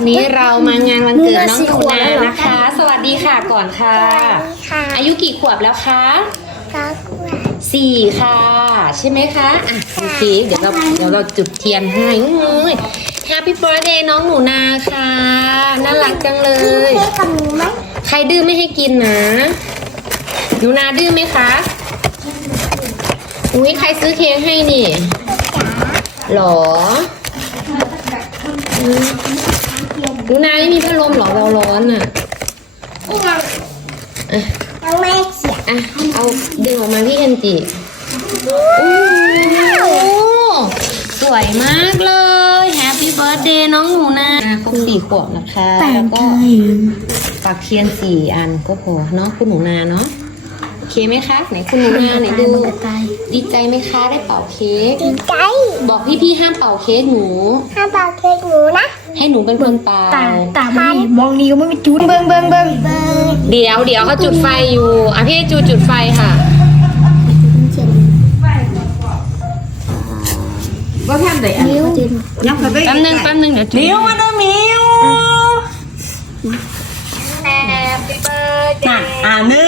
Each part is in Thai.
วันนี้เรามางานวันเกิดน้องหนูนานะคะ สวัสดีค่ะก่อนค่ะค่ะอายุกี่ขวบแล้วคะก็กวดสี่ค่ะ ใช่ไหมคะอะโอเคเดี๋ยวเราเดี๋ยวเราจุดเทียนให้อุ้ย Happy Birthday น้องหนูนาค่ะ น่ารักจังเลกินยเค้กกับหนูไหมใครดื้อไม่ให้กินนะหนูนาดื้อไหมคะอุ้ยใครซื้อเค้กให้นี่หรออืม หนูนาไม่มีพัดลมเหรอเราร้อนอะจ๋ายังยังไม่เขียนอะเอาดึงออกมาพี่เอ็นจิโอ้โหสวยมากเลย Happy Birthday น้องหนูนาครบสี่ขวบนะคะแล้วก็ปักเทียนสี่อันก็พอเนาะคุณหนูนาเนาะโอ เคไหมคะ ไหนคุณหนูนาไหนดูดีใจไหมคะได้เป่าเค้กดีใจ บอกพี่ๆห้ามเป่าเค้กหนูถ้าเป่าเค้กหนูนะ ให้หนูเป็นคนเป่าตาตาไม่ดีมองนี้ก็ไม่มีจุดเบิ้งเบิ้งเบิ้งเบิร์ดเดี๋ยวเดี๋ยวเขาจุดไฟอยู่อะพี่ให้จูจุดไฟค่ะว่าท่านใดอันยังไปแป๊บนึงแป๊บนึงเดี๋ยวจุดมิวมาเด้อมิว Happy birthday น่ะอ่าหนึ่งส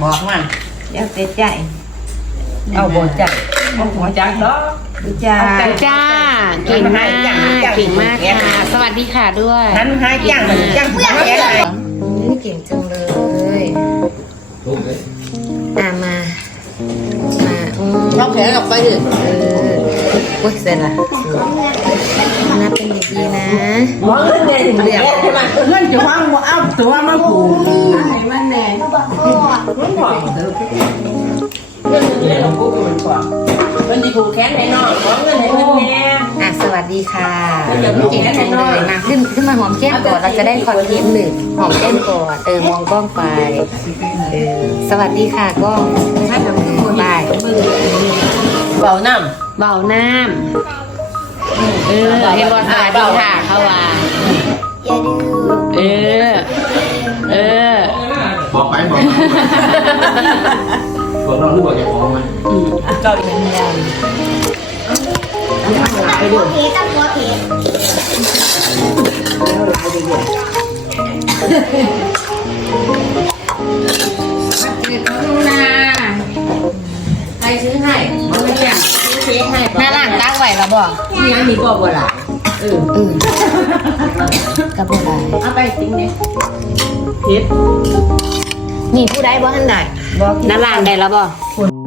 บอกมันเอาแต่ใจเอาบทใจเอาหัวใจเหรอจ้าจ้าเก่งมากเก่งมากค่ะสวัสดีค่ะด้วยนั้นให้จ้างมันจ้างหัวแก่ไหนนี่เก่งจังเลยอะมามาอืมเราแขนออกไปดิเอออุ้ยเสร็จละนับเป็นเด็กดีนะมองเงินเด่นเรียกใช่ไหมเงินจะว่างว่าเอาตัวมาผูกมันแน่ มันหวังเถอะเงินเดือนเราผูกมันหวังมันดีผูกแขนให้น้องขอเงินให้เงินแม่ อะสวัสดีค่ะเดี๋ยวเก่งจังเลยมาขึ้นขึ้นมาหอมแก้มก่อนเราจะได้คอนเทนต์หนึ่งหอมแก้มก่อนเออมองกล้องไปเออสวัสดีค่ะกล้องถ้าทำมือบายเบาน้เบาน้ำเออเห็นบอลสวัสดีค่ะเข้ามาอย่าดื้อเออเออบอกไปบอกมา บอกเราหรือบอกจะฟ้องมันำเกาหลีตับหัวเค้กตับหัวเค้กนาใครซื้อให้มันไม่ยังซื้อเค้กให้หน้าหลังตั้งไหวแล้วบอกนี่ยังมีบอกว่าล่ะเอออืมกับผู้ใดเอาไปติ้งเนี่ยเฮ็ด นี่ผู้ใดบ่ทันใดบอกหน้าหลังได้แล้วบ่คน